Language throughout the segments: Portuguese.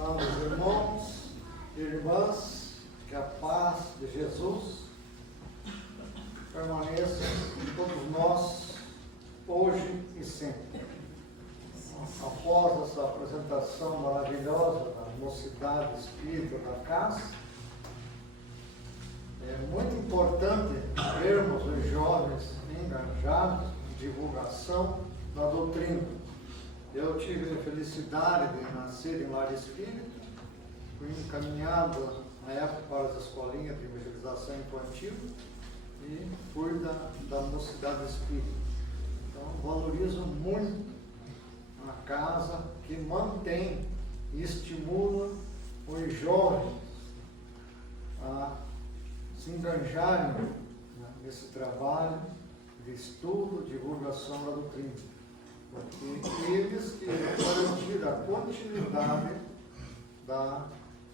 Amados irmãos e irmãs, que a paz de Jesus permaneça em todos nós, hoje e sempre. Após essa apresentação maravilhosa da mocidade espírita da casa, é muito importante vermos os jovens engajados em divulgação da doutrina. Eu tive a felicidade de nascer em lar espírita, fui encaminhado na época para as escolinhas de evangelização infantil e fui da mocidade espírita. Então, valorizo muito a casa que mantém e estimula os jovens a se engajarem nesse trabalho de estudo, divulgação da doutrina. Porque eles que garantir a continuidade da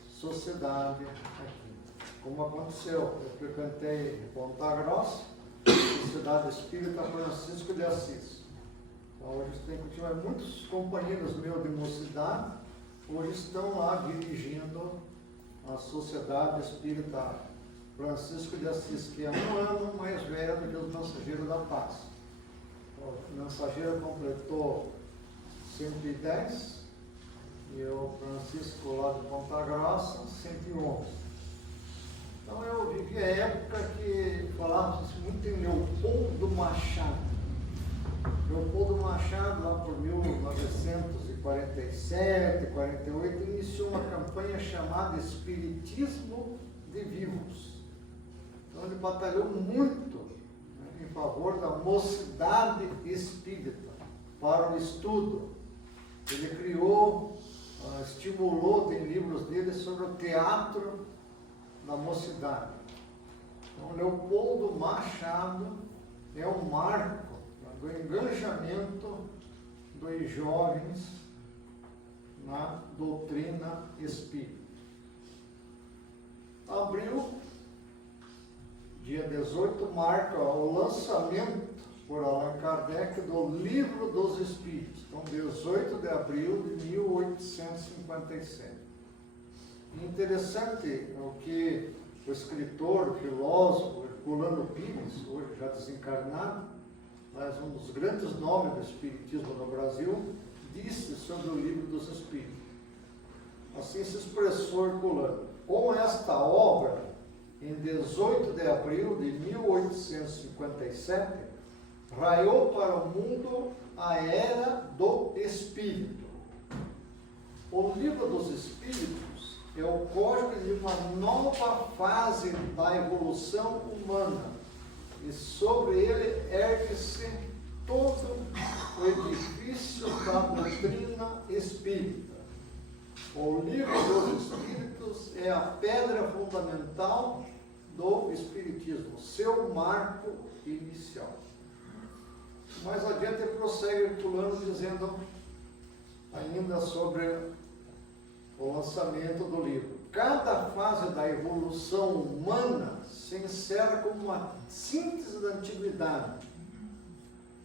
sociedade aqui. Como aconteceu, eu frequentei Ponta Grossa, Sociedade Espírita Francisco de Assis. Então, hoje tem continuado, muitos companheiros meus de mocidade, hoje estão lá dirigindo a Sociedade Espírita Francisco de Assis, que é 1 ano mais velho do que os Mensageiros da Paz. O mensageiro completou 110 e o Francisco lá de Ponta Grossa 111. Então eu vivi a época que falávamos muito em Leopoldo Machado. Leopoldo Machado, lá por 1947, 48, iniciou uma campanha chamada Espiritismo de Vivos. Então ele batalhou muito em favor da mocidade espírita, para o estudo. Ele criou, estimulou, tem livros dele sobre o teatro da mocidade. Então, Leopoldo Machado é um marco do engajamento dos jovens na doutrina espírita. Abril, dia 18, marca o lançamento por Allan Kardec do Livro dos Espíritos. Então, 18 de abril de 1857. Interessante o que o escritor, o filósofo Herculano Pires, hoje já desencarnado, mas um dos grandes nomes do Espiritismo no Brasil, disse sobre o Livro dos Espíritos. Assim se expressou Herculano: com esta obra, em 18 de abril de 1857, raiou para o mundo a era do Espírito. O Livro dos Espíritos é o código de uma nova fase da evolução humana, e sobre ele ergue-se todo o edifício da doutrina espírita. O Livro dos Espíritos é a pedra fundamental do Espiritismo, seu marco inicial. Mais adiante prossegue Herculano dizendo ainda sobre o lançamento do livro. Cada fase da evolução humana se encerra como uma síntese da antiguidade.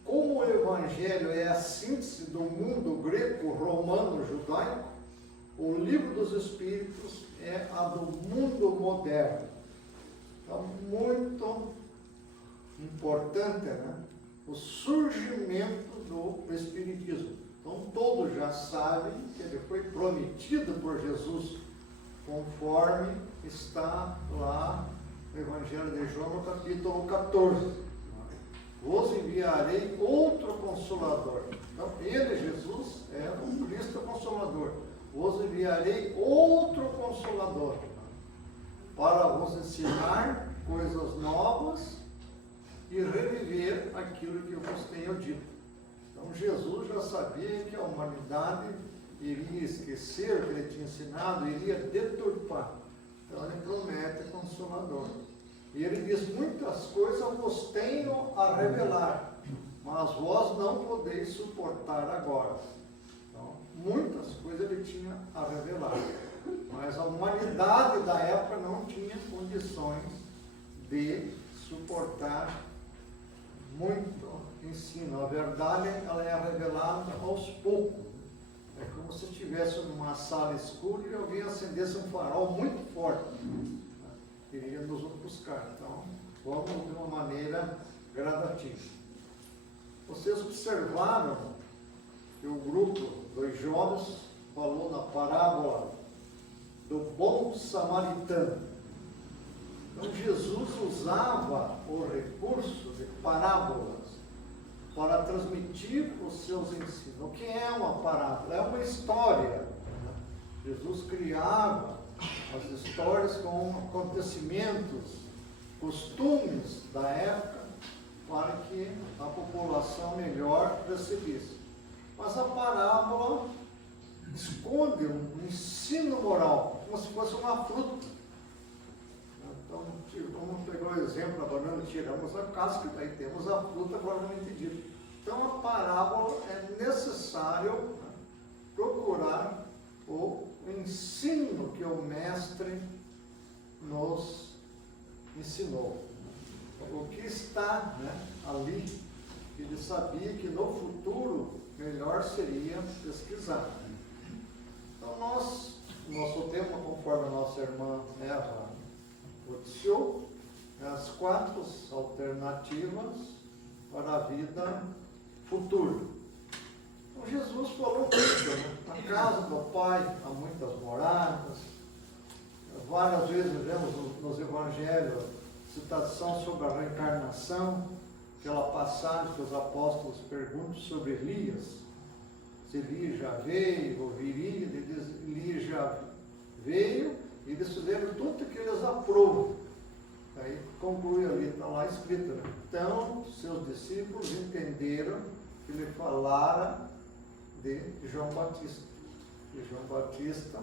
Como o Evangelho é a síntese do mundo greco-romano-judaico, o Livro dos Espíritos é a do mundo moderno. Então, muito importante, né? O surgimento do Espiritismo. Então, todos já sabem que ele foi prometido por Jesus, conforme está lá no Evangelho de João, no capítulo 14. Vos enviarei outro Consolador. Então, ele, Jesus, é o Cristo Consolador. Vos enviarei outro Consolador, para vos ensinar coisas novas e reviver aquilo que eu vos tenho dito. Então, Jesus já sabia que a humanidade iria esquecer o que ele tinha ensinado, iria deturpar. Então, ele promete Consolador. E ele diz: muitas coisas eu vos tenho a revelar, mas vós não podeis suportar agora. Então, muitas coisas ele tinha a revelar, mas a humanidade da época não tinha condições de suportar muito ensino. A verdade, ela é revelada aos poucos. É como se estivesse numa sala escura e alguém acendesse um farol muito forte. Iria nos buscar. Então, vamos de uma maneira gradativa. Vocês observaram que o grupo dos jovens falou na parábola do bom samaritano. Então, Jesus usava o recurso de parábolas para transmitir os seus ensinos. O que é uma parábola? É uma história. Jesus criava as histórias com acontecimentos, costumes da época, para que a população melhor recebesse. Mas a parábola esconde um ensino moral, como se fosse uma fruta. Então, vamos pegar o exemplo, a banana, tiramos a casca, daí temos a fruta propriamente dita. Então, a parábola é necessário procurar o ensino que o mestre nos ensinou. O que está ali, ele sabia que no futuro melhor seria pesquisar. Então, nosso tema, conforme a nossa irmã Eva noticiou, as 4 alternativas para a vida futura. Então, Jesus falou muito, na casa do Pai há muitas moradas. Várias vezes vemos nos evangelhos citação sobre a reencarnação, aquela passagem que os apóstolos perguntam sobre Elias, se Elias já veio ou viria. Ele diz: Elias já veio, e eles fizeram tudo que eles aprovam. Aí conclui ali, está lá escrito, né? Então, seus discípulos entenderam que ele falara de João Batista. E João Batista,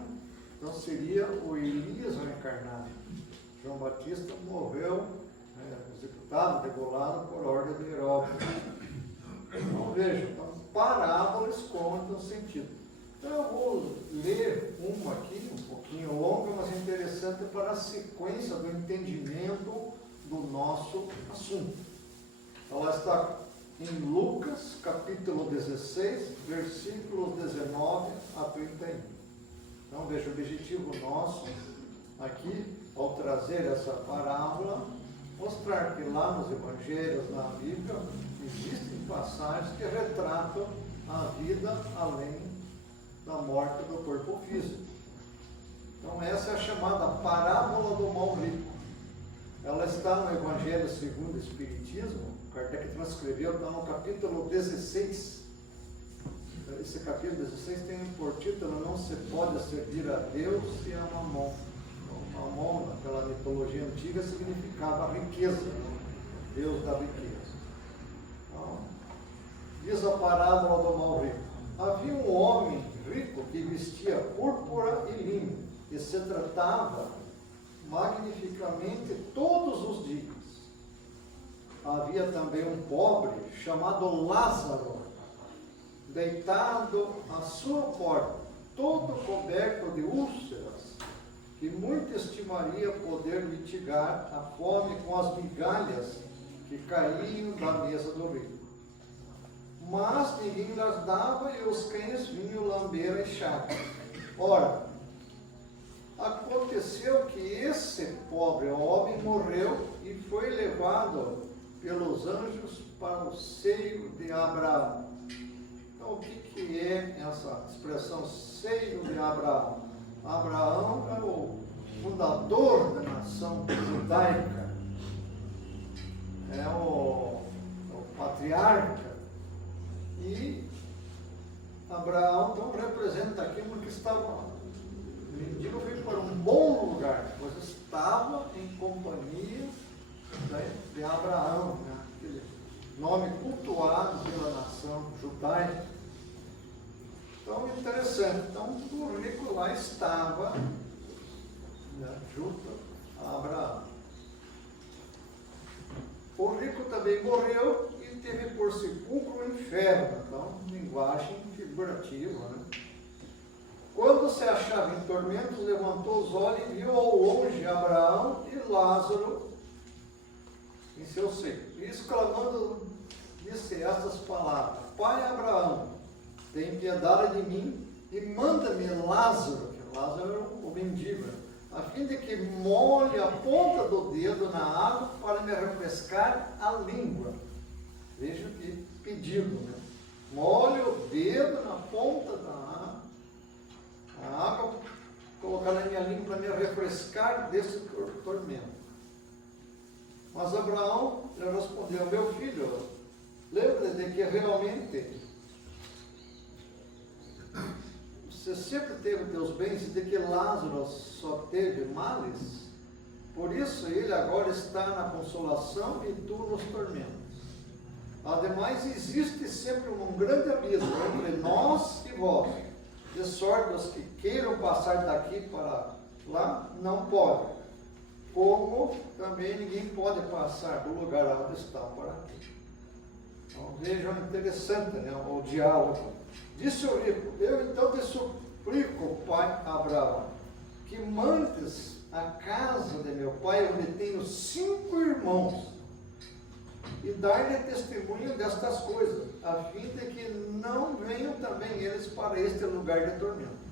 então, seria o Elias reencarnado. João Batista morreu, executado, degolado por ordem de Herodes. Então, vejam, parábola esconde o sentido. Então, eu vou ler uma aqui, um pouquinho longa, mas interessante para a sequência do entendimento do nosso assunto. Ela está em Lucas, capítulo 16, versículos 19 a 31. Então, veja, o objetivo nosso aqui, ao trazer essa parábola, mostrar que lá nos evangelhos, na Bíblia, existem passagens que retratam a vida além da morte do corpo físico. Então, essa é a chamada parábola do mal rico. Ela está no Evangelho segundo o Espiritismo. Kardec transcreveu, está no capítulo 16. Esse capítulo 16 tem por título: Não se pode servir a Deus e a Mamon. Mamon, naquela mitologia antiga, significava riqueza, Deus da riqueza. Então, diz a parábola do mal rico: havia um homem rico que vestia púrpura e linho e se tratava magnificamente todos os dias. Havia também um pobre chamado Lázaro, deitado à sua porta, todo coberto de úlceras, que muito estimaria poder mitigar a fome com as migalhas que caíam da mesa do rico. Mas ninguém las dava e os cães vinham lamber a enxada. Ora, aconteceu que esse pobre homem morreu e foi levado pelos anjos para o seio de Abraão. Então, o que é essa expressão seio de Abraão? Abraão é o fundador da nação judaica, é o patriarca. E Abraão, então, representa aquilo que estava, o mendigo foi para um bom lugar, pois estava em companhia de Abraão, aquele nome cultuado pela nação judaica. Então, interessante. Então, o rico lá estava junto a Abraão. O rico também morreu e teve por sepulcro o inferno. Então, linguagem figurativa, Quando se achava em tormentos, levantou os olhos e viu ao longe Abraão e Lázaro em seu seio. E exclamando, disse estas palavras: Pai Abraão, tem piedade de mim e manda-me Lázaro, que Lázaro era o mendigo, a fim de que molhe a ponta do dedo na água para me refrescar a língua. Veja que pedido, né? Molhe o dedo na ponta da água, a água, colocar na minha língua para me refrescar desse tormento. Mas Abraão respondeu: meu filho, lembra de que realmente você sempre teve teus bens e de que Lázaro só teve males? Por isso ele agora está na consolação e tu nos tormentos. Ademais, existe sempre um grande abismo entre nós e vós, de sorte os que queiram passar daqui para lá não podem, como também ninguém pode passar do lugar onde está para aqui. Então vejam, interessante, né, o diálogo. Disse o rico: eu então te suplico, pai Abraão, que mandes a casa de meu pai, onde tenho 5 irmãos, e dar-lhe testemunho destas coisas, a fim de que não venham também eles para este lugar de tormento.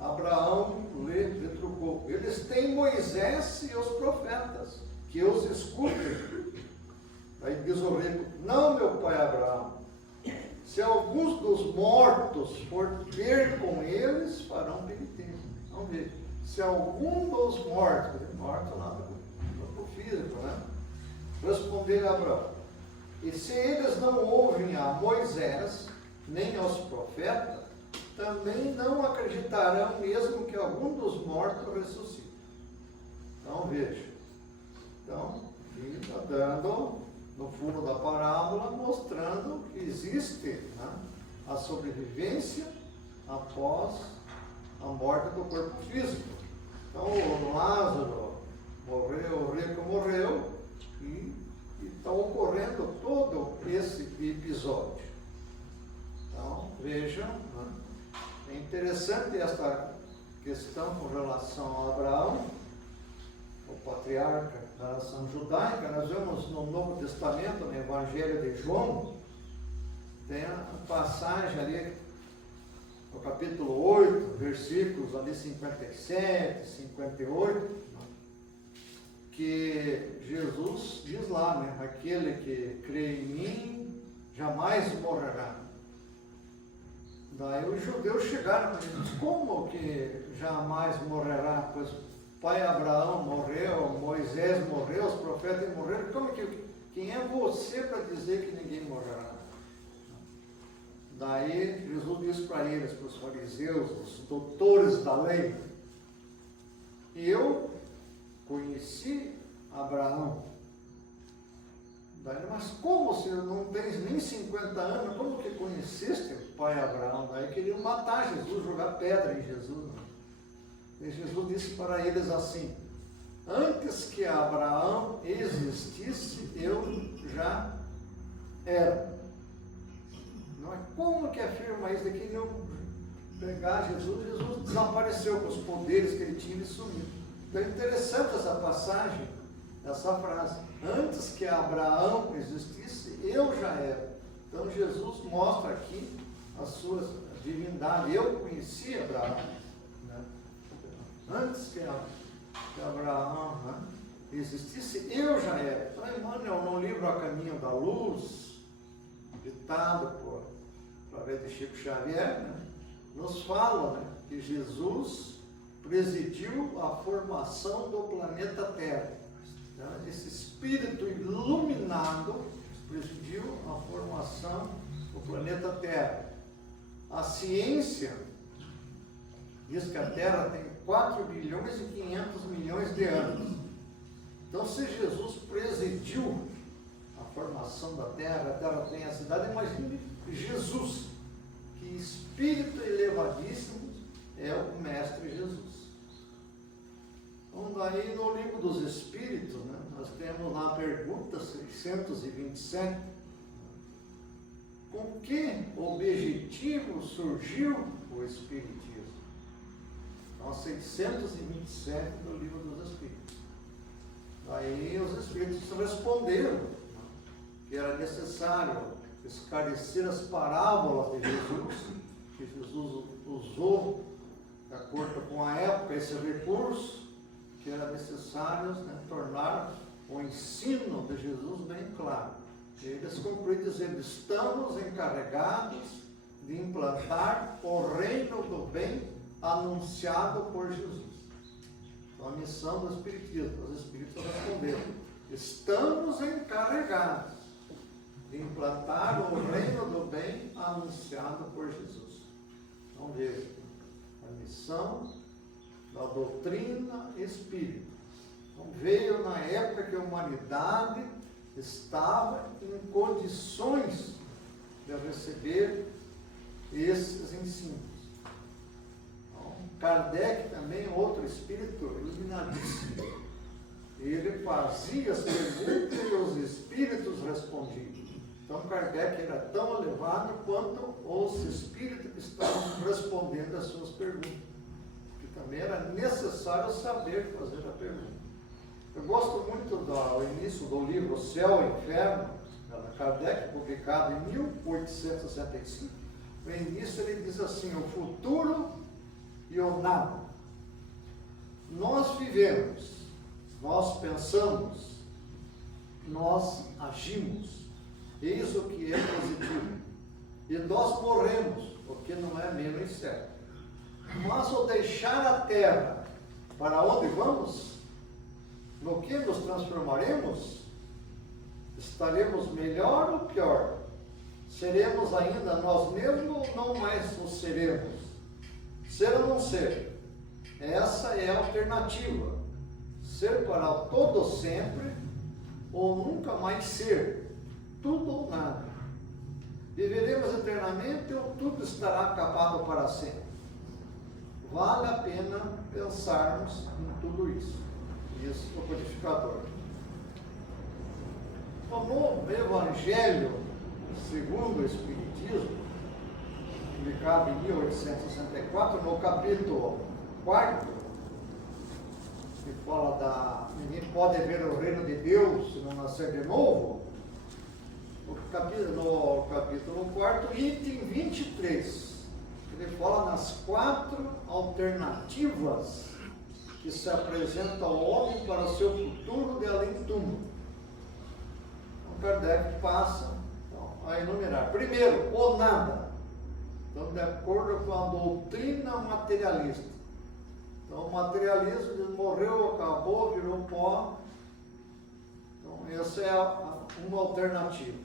Abraão lhe retrucou: eles têm Moisés e os profetas, que os escutem. Aí diz o rico: não, meu pai Abraão, se alguns dos mortos for ter com eles, farão penitência. Vamos ver. Se algum dos mortos lá do físico, né? Respondeu Abraão: e se eles não ouvem a Moisés, nem aos profetas, também não acreditarão mesmo que algum dos mortos ressuscite. Então veja. Então, ele está dando, no fundo da parábola, mostrando que existe, né, a sobrevivência após a morte do corpo físico. Então o Lázaro morreu, o rico morreu, e está ocorrendo todo esse episódio. Então, vejam, né? É interessante esta questão com relação a Abraão, o patriarca da nação judaica. Nós vemos no Novo Testamento, no Evangelho de João, tem a passagem ali, no capítulo 8, versículos ali 57, 58, que Jesus diz lá, né, aquele que crê em mim jamais morrerá. Daí os judeus chegaram para ele: como que jamais morrerá? Pois pai Abraão morreu, Moisés morreu, os profetas morreram, como que, quem é você para dizer que ninguém morrerá? Daí Jesus disse para eles, para os fariseus, os doutores da lei: eu conheci Abraão. Daí, mas como se não tens nem 50 anos, como que conheceste o pai Abraão? Daí queriam matar Jesus, jogar pedra em Jesus. E Jesus disse para eles assim: antes que Abraão existisse, eu já era. Não é? Como que afirma isso? Daqui queriam pegar Jesus, Jesus desapareceu com os poderes que ele tinha e sumiu. Então é interessante essa passagem, essa frase: antes que Abraão existisse, eu já era. Então Jesus mostra aqui a sua divindade. Eu conheci Abraão, né? Antes que Abraão, né, existisse, eu já era. Então Emmanuel, no livro A Caminho da Luz, ditado através de Chico Xavier, né, nos fala, né, que Jesus presidiu a formação do planeta Terra. Esse espírito iluminado presidiu a formação do planeta Terra. A ciência diz que a Terra tem 4 bilhões e 500 milhões de anos. Então, se Jesus presidiu a formação da Terra, a Terra tem a cidade, imagine Jesus, que espírito elevadíssimo é o Mestre Jesus. Então, daí no Livro dos Espíritos, né, nós temos lá a pergunta 627. Com que objetivo surgiu o Espiritismo? Então, 627 do Livro dos Espíritos. Daí os Espíritos responderam, né, que era necessário esclarecer as parábolas de Jesus, que Jesus usou, de acordo com a época, esse recurso, que era necessário, né, tornar o ensino de Jesus bem claro. E eles concluem dizendo: estamos encarregados de implantar o reino do bem anunciado por Jesus. Então, a missão do Espiritismo, os Espíritos responderam: estamos encarregados de implantar o reino do bem anunciado por Jesus. Então, veja, a missão da doutrina espírita. Então, veio na época que a humanidade estava em condições de receber esses ensinos. Então, Kardec também, outro espírito iluminadíssimo, ele fazia as perguntas e os espíritos respondiam. Então, Kardec era tão elevado quanto os espíritos que estavam respondendo as suas perguntas, que também era necessário saber fazer a pergunta. Eu gosto muito do início do livro Céu e Inferno, de Kardec, publicado em 1865. No início ele diz assim: o futuro e o nada. Nós vivemos, nós pensamos, nós agimos. Eis o que é positivo. E nós morremos, o que não é menos certo. Mas ao deixar a terra, para onde vamos? No que nos transformaremos? Estaremos melhor ou pior? Seremos ainda nós mesmos ou não mais o seremos? Ser ou não ser? Essa é a alternativa. Ser para todo sempre ou nunca mais ser. Tudo ou nada. Viveremos eternamente ou tudo estará acabado para sempre? Vale a pena pensarmos em tudo isso. Isso é o codificador. No Evangelho segundo o Espiritismo, publicado em 1864, no capítulo 4, que fala ninguém pode ver o reino de Deus se não nascer de novo. No capítulo 4, item 23, ele fala nas 4 alternativas que se apresentam ao homem para o seu futuro de além-túmulo. Então, Kardec passa a enumerar. Primeiro, o nada. Então, de acordo com a doutrina materialista. Então, o materialismo morreu, acabou, virou pó. Então, essa é uma alternativa.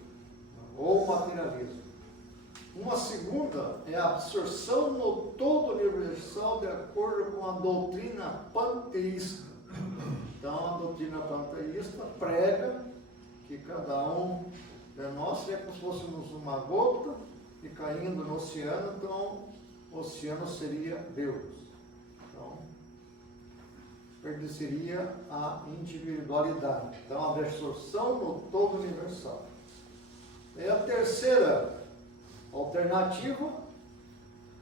Ou materialismo. Uma segunda é a absorção no todo universal de acordo com a doutrina panteísta. Então, a doutrina panteísta prega que cada um de nós é como se fôssemos uma gota e caindo no oceano, então o oceano seria Deus. Então, pertenceria à individualidade. Então, a absorção no todo universal. E a terceira alternativa,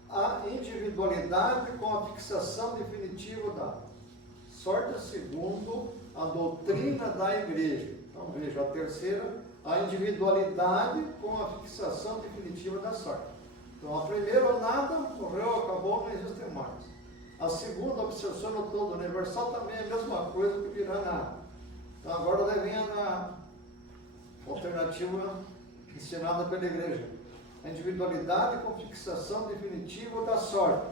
a individualidade com a fixação definitiva da sorte segundo a doutrina da igreja. Então, veja, a terceira, a individualidade com a fixação definitiva da sorte. Então, a primeira, o nada, morreu, acabou, não existe mais. A segunda, a obsessão no todo universal, também é a mesma coisa que virá nada. Então, agora vem a alternativa ensinada pela igreja. A individualidade com fixação definitiva da sorte.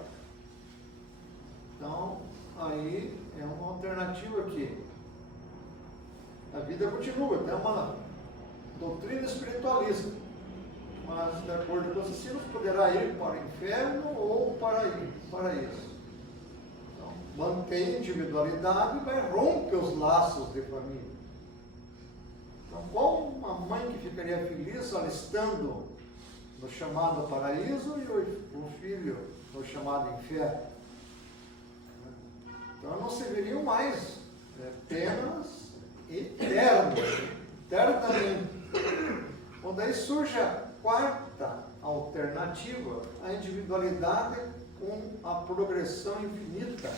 Então, aí é uma alternativa aqui. A vida continua, é uma doutrina espiritualista, mas de acordo com os ensinos poderá ir para o inferno ou para o paraíso. Então, mantém a individualidade, mas rompe os laços de família. Então, qual uma mãe que ficaria feliz alistando no chamado paraíso e o filho no chamado inferno? Então não serviriam mais penas eternamente. Quando aí surge a quarta alternativa, a individualidade com a progressão infinita,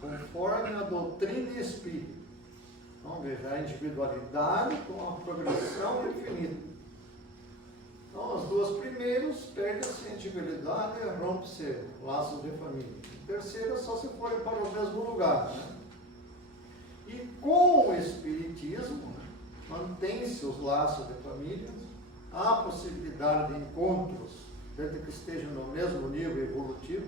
conforme a doutrina espírita. Então veja, a individualidade com a progressão infinita. Então, os dois primeiros, perde-se a intimidade e rompe-se laços de família. O terceiro, só se forem para o mesmo lugar. Né? E com o Espiritismo, mantém-se os laços de família, há possibilidade de encontros, desde que estejam no mesmo nível evolutivo,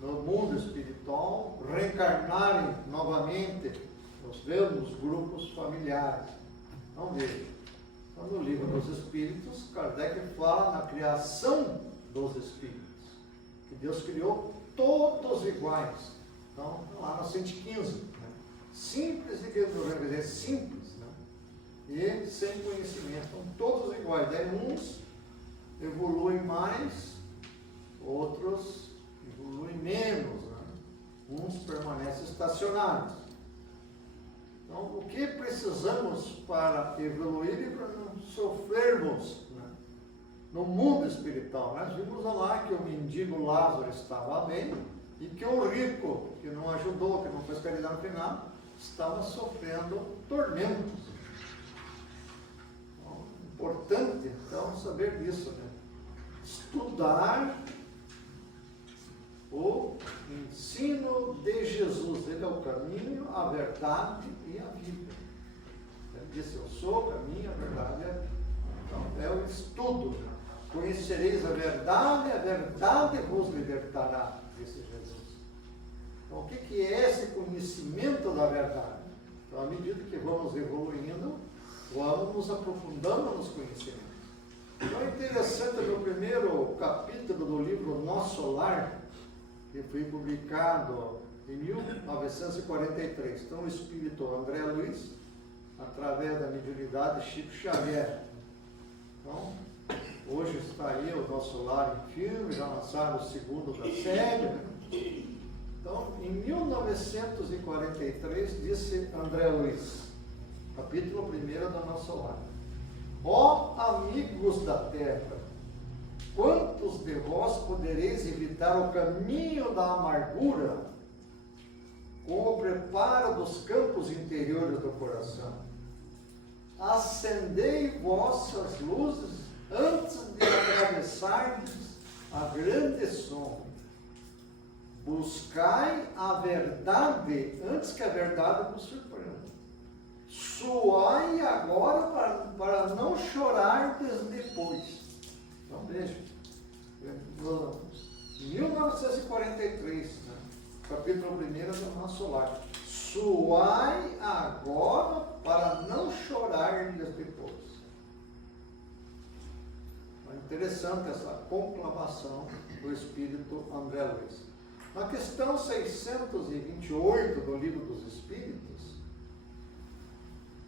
no mundo espiritual, reencarnarem novamente nos mesmos grupos familiares. Então, veja, no livro dos Espíritos, Kardec fala na criação dos Espíritos, que Deus criou todos iguais. Então, lá no 115, né? Simples e que simples, né? E sem conhecimento, então, todos iguais. Daí uns evoluem mais, outros evoluem menos, né? Uns permanecem estacionários. Então, o que precisamos para evoluir e para não sofrermos, né, no mundo espiritual? Nós vimos lá que o mendigo Lázaro estava bem e que o rico, que não ajudou, que não fez caridade no final, estava sofrendo tormentos. Então, importante, então, saber disso, né? Estudar o ensino de Jesus. Ele é o caminho, a verdade e a vida. Ele disse: eu sou o caminho, a verdade e a vida. Então, é o estudo. Conhecereis a verdade vos libertará, disse Jesus. Então, o que é esse conhecimento da verdade? Então, à medida que vamos evoluindo, vamos nos aprofundando nos conhecimentos. Então, é interessante no primeiro capítulo do livro Nosso Lar, que foi publicado em 1943. Então, o espírito André Luiz, através da mediunidade Chico Xavier. Então, hoje está aí o Nosso Lar em filme, já lançaram o segundo da série. Então, em 1943, disse André Luiz, capítulo 1 do Nosso Lar: ó amigos da terra, quantos de vós podereis evitar o caminho da amargura com o preparo dos campos interiores do coração? Acendei vossas luzes antes de atravessardes a grande sombra. Buscai a verdade antes que a verdade vos surpreenda. Suai agora para não chorardes depois. Então, veja, em 1943, né, capítulo 1 do Nosso Lar: suai agora para não chorardes depois. É interessante essa conclamação do Espírito André Luiz. Na questão 628 do Livro dos Espíritos,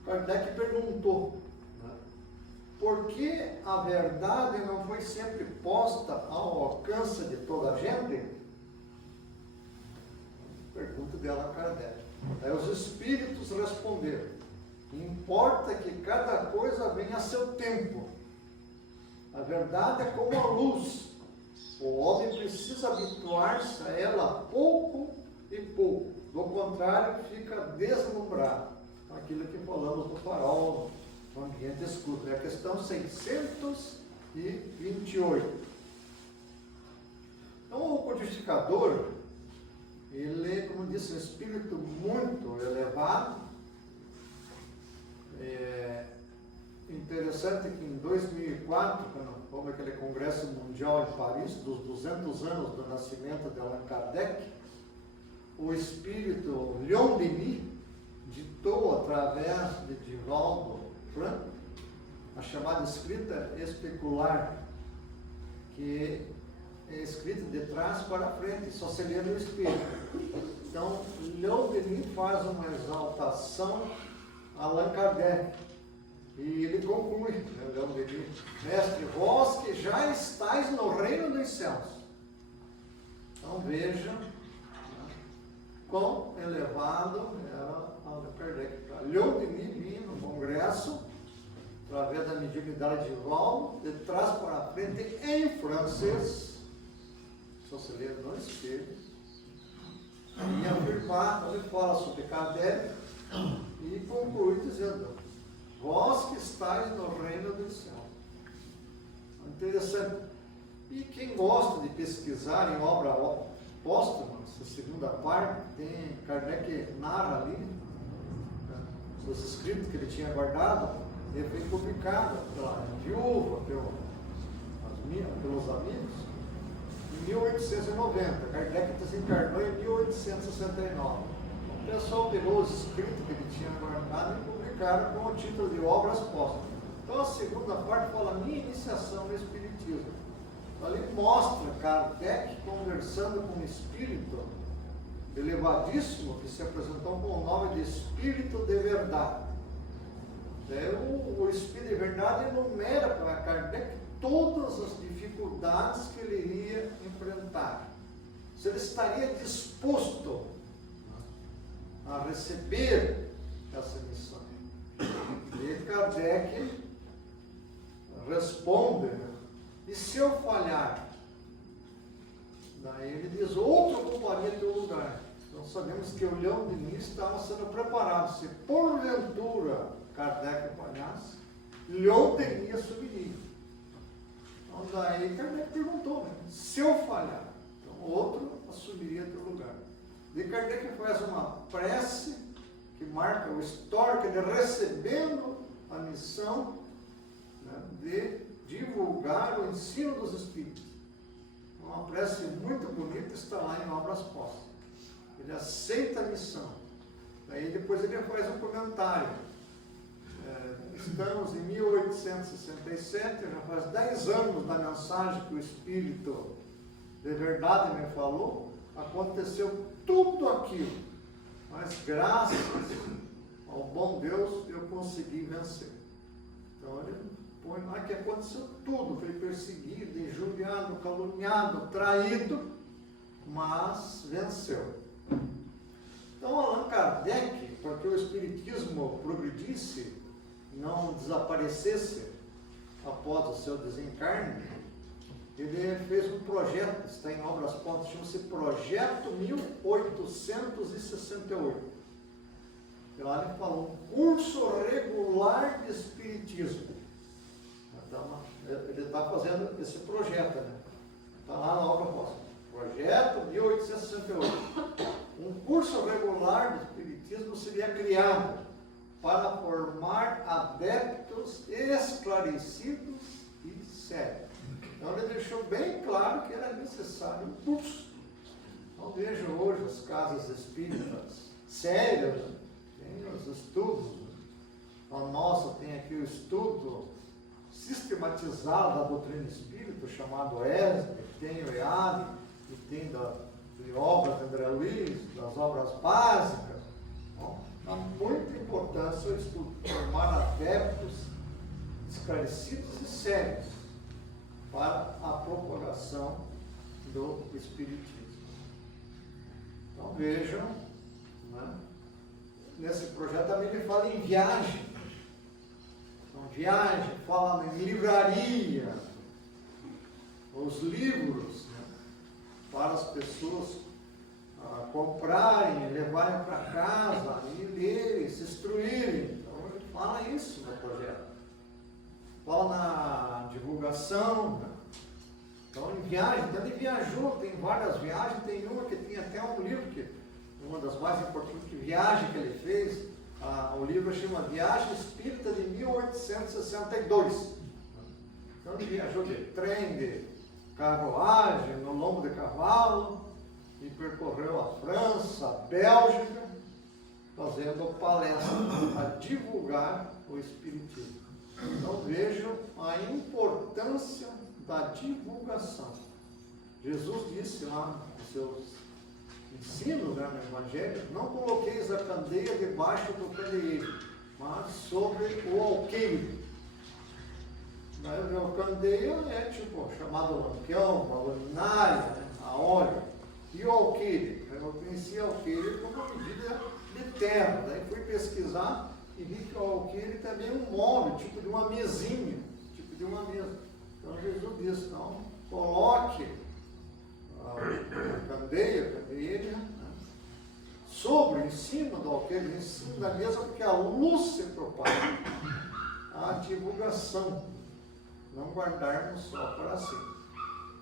Kardec perguntou: por que a verdade não foi sempre posta ao alcance de toda a gente? Pergunta dela a Kardec. Aí os espíritos responderam: importa que cada coisa venha a seu tempo. A verdade é como a luz. O homem precisa habituar-se a ela pouco e pouco. Do contrário, fica deslumbrado. Aquilo que falamos do farol, no ambiente escuro. É a questão 628. Então, o codificador, ele, como disse, um espírito muito elevado. Interessante que em 2004, quando houve aquele congresso mundial em Paris, dos 200 anos do nascimento de Allan Kardec, o espírito Leon Denis ditou através de Divaldo Franco a chamada escrita especular, que é escrita de trás para frente, só se lê no espírito. Então, Leon Denis faz uma exaltação a Allan Kardec. E ele conclui, né, Leon Denis: mestre, vós que já estáis no reino dos céus. Então vejam, né, quão elevado era Allan Kardec. Leon Denis vinha no congresso, através da mediunidade de Val, de trás para frente, em francês, só se lê no espelho, e afirmar, ele fala sobre Kardec e conclui dizendo: vós que estáis no reino dos céus. Interessante. E quem gosta de pesquisar em obra póstuma, essa segunda parte, tem Kardec narra ali, né, os escritos que ele tinha guardado, ele foi publicado pela viúva, pelos amigos, em 1890. Kardec desencarnou em 1869. O pessoal pegou os escritos que ele tinha guardado e publicaram com o título de Obras Póstumas. Então a segunda parte fala minha iniciação no Espiritismo. Ali mostra Kardec conversando com um espírito elevadíssimo que se apresentou com o nome de Espírito de Verdade. O Espírito de Verdade enumera para Kardec todas as dificuldades que ele iria enfrentar. Se ele estaria disposto a receber essa missão. E Kardec responde, né? E se eu falhar? Daí ele diz, outro ocuparia teu lugar. Então sabemos que o leão de Nis estava sendo preparado. Se porventura Kardec falhasse, leão de Nis subiria. Então daí Kardec perguntou, né? Se eu falhar, então outro assumiria teu lugar. E Kardec faz uma prece que marca o histórico de recebendo a missão, né, de divulgar o ensino dos Espíritos. Uma prece muito bonita, está lá em Obras Póstumas. Ele aceita a missão. Daí depois ele faz um comentário. Estamos em 1867, já faz 10 anos da mensagem que o Espírito de Verdade me falou, aconteceu tudo aquilo, mas graças ao bom Deus eu consegui vencer. Então ele põe lá que aconteceu tudo, foi perseguido, injuriado, caluniado, traído, mas venceu. Então Allan Kardec, para que o Espiritismo progredisse, não desaparecesse após o seu desencarne, ele fez um projeto, está em Obras Póstumas, chama-se Projeto 1868. E lá ele falou, um curso regular de Espiritismo. Então, ele está fazendo esse projeto, né? Está lá na Obra Póstuma. Projeto 1868. Um curso regular de Espiritismo seria criado para formar adeptos esclarecidos e sérios. Então ele deixou bem claro que era necessário um curso. Então vejo hoje as casas espíritas sérias, tem os estudos. A nossa tem aqui o estudo sistematizado da doutrina espírita, chamado ESB, tem o EAD, e tem de obras de André Luiz, das obras básicas. Então, há muita importância o estudo, formar adeptos esclarecidos e sérios para a propagação do Espiritismo. Então vejam, né? Nesse projeto também ele fala em viagem. Então viagem, fala em livraria, os livros, né? Para as pessoas comprarem, levarem para casa, e lerem, se instruírem. Então ele fala isso no projeto. Fala na divulgação, né? Então em viagem, então ele viajou, tem várias viagens, tem uma que tem até um livro, que uma das mais importantes viagens que ele fez, o livro chama Viagem Espírita de 1862. Então ele viajou de trem, de carruagem, no lombo de cavalo, e percorreu a França, a Bélgica, fazendo palestra a divulgar o Espiritismo. Então vejam a importância da divulgação. Jesus disse lá nos seus ensinos, né, no Evangelho, não coloqueis a candeia debaixo do candeeiro, mas sobre o alqueire. O candeia é tipo chamado lampião, a luminária, né, a óleo. E o alqueire? Eu conheci o alqueire como uma medida de terra. Daí fui pesquisar e vi que o alqueire também é um móvel, tipo de uma mesinha, tipo de uma mesa. Então Jesus disse, então, coloque a candeia, né, sobre, em cima do alqueire, em cima da mesa, porque a luz se propaga, a divulgação não guardarmos só para si.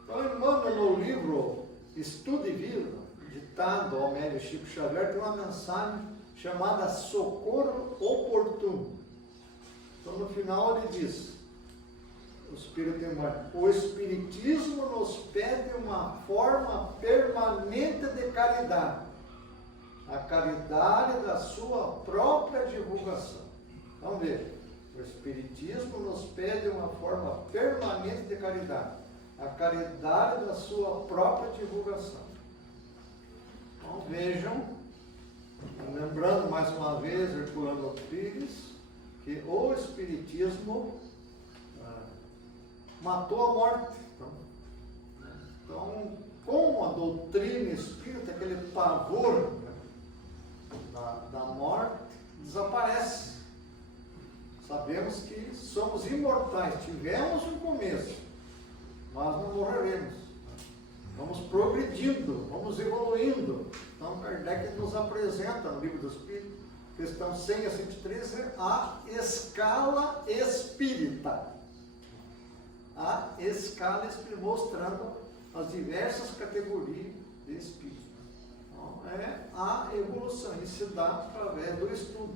Então, Emmanuel, no livro Estudo e Vida, ditado ao médium Chico Xavier, tem uma mensagem chamada Socorro Oportuno. Então, no final, ele diz, o Espiritismo nos pede uma forma permanente de caridade, a caridade da sua própria divulgação. Então, veja, o Espiritismo nos pede uma forma permanente de caridade, a caridade da sua própria divulgação. Então, vejam, lembrando mais uma vez, Herculano Pires, que o Espiritismo matou a morte. Então, com a doutrina espírita, aquele pavor, né, da morte desaparece. Sabemos que somos imortais, tivemos um começo, mas não morreremos. Vamos progredindo, vamos evoluindo. Então, Kardec nos apresenta no Livro dos Espíritos, questão 100 a 113, a escala espírita. A escala espírita, mostrando as diversas categorias de espírito. Então, é a evolução, isso se dá através do estudo.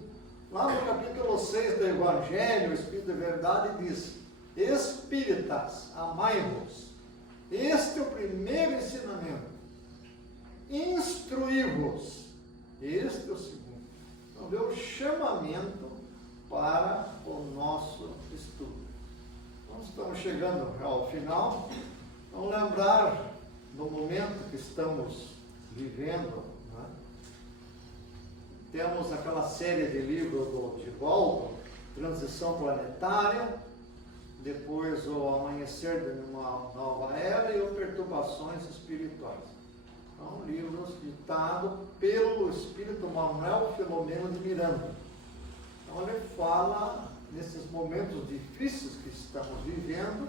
Lá no capítulo 6 do Evangelho, o Espírito de Verdade diz: Espíritas, amai-vos. Este é o primeiro ensinamento. Instruí-vos. Este é o segundo. Então, vê o chamamento para o nosso estudo. Então, estamos chegando ao final. Vamos lembrar do momento que estamos vivendo, né? Temos aquela série de livros do Divaldo, Transição Planetária, depois o Amanhecer de uma Nova Era e o Perturbações Espirituais. São livros ditados pelo Espírito Manuel Filomeno de Miranda. Então ele fala nesses momentos difíceis que estamos vivendo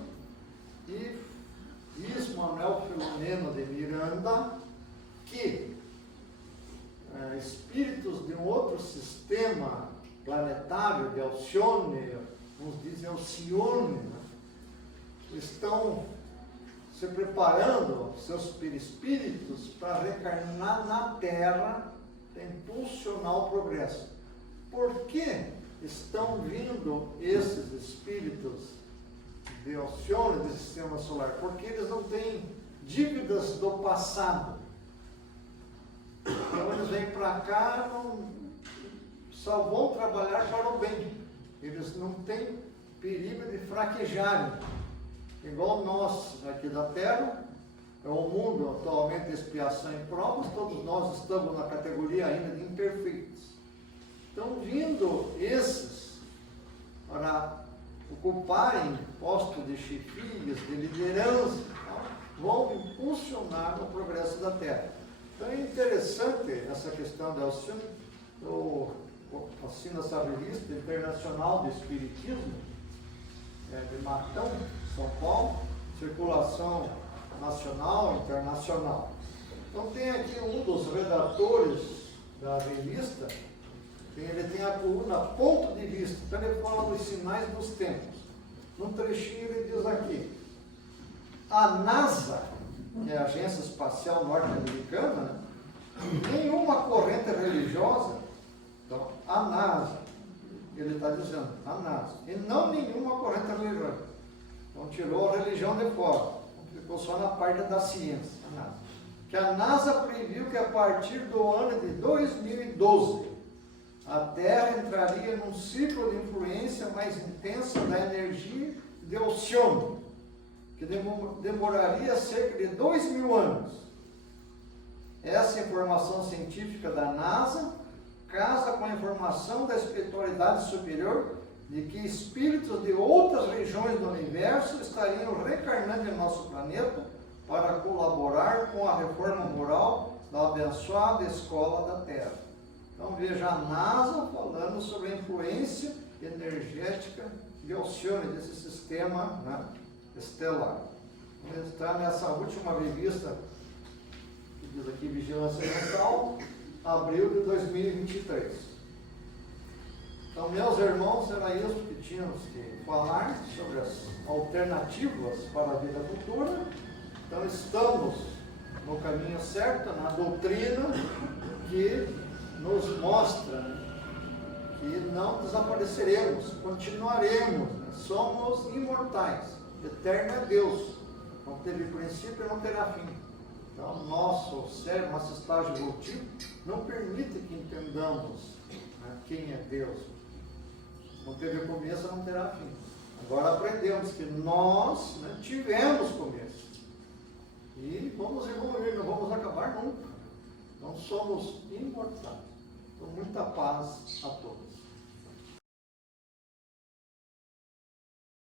e diz Manuel Filomeno de Miranda que espíritos de um outro sistema planetário, de Alcione, uns dizem Alcione, né, estão se preparando, seus perispíritos, para reencarnar na Terra, para impulsionar o progresso. Por que estão vindo esses espíritos de Alcione, do sistema solar? Porque eles não têm dívidas do passado. Então eles vêm para cá, só vão trabalhar para o bem. Eles não têm perigo de fraquejarem. Igual nós aqui da Terra, é um mundo atualmente de expiação e provas, todos nós estamos na categoria ainda de imperfeitos. Estão vindo esses para ocuparem postos de chefias, de liderança, tá? Vão impulsionar o progresso da Terra. Então é interessante essa questão da Alcione. Eu assino essa revista Internacional de Espiritismo, de Matão, São Paulo, circulação nacional e internacional. Então tem aqui um dos redatores da revista, ele tem a coluna Ponto de Vista, então ele fala dos sinais dos tempos. Num trechinho ele diz aqui: a NASA, que é a Agência Espacial Norte-Americana, né, nenhuma corrente religiosa, então a NASA, ele está dizendo, a NASA, e não nenhuma corrente religiosa. Então tirou a religião de fora, ficou só na parte da ciência, a NASA. Que a NASA previu que a partir do ano de 2012, a Terra entraria num ciclo de influência mais intensa da energia de Alcione, que demoraria cerca de 2.000 anos. Essa informação científica da NASA casa com a informação da espiritualidade superior de que espíritos de outras regiões do universo estariam reencarnando em nosso planeta para colaborar com a reforma moral da abençoada escola da Terra. Então veja a NASA falando sobre a influência energética de Alcione, desse sistema, né, estelar. Está nessa última revista, que diz aqui Vigilância Mental, abril de 2023. Então, meus irmãos, era isso que tínhamos que falar sobre as alternativas para a vida futura. Então, estamos no caminho certo, na doutrina que nos mostra, né, que não desapareceremos, continuaremos, né, somos imortais, eterno é Deus, não teve princípio e não terá fim. Então, nosso cérebro, nosso estágio evolutivo não permite que entendamos, né, quem é Deus. Não teve começo, não terá fim. Agora aprendemos que nós, né, tivemos começo. E vamos evoluir, não vamos acabar nunca. Não somos imortais. Então, muita paz a todos.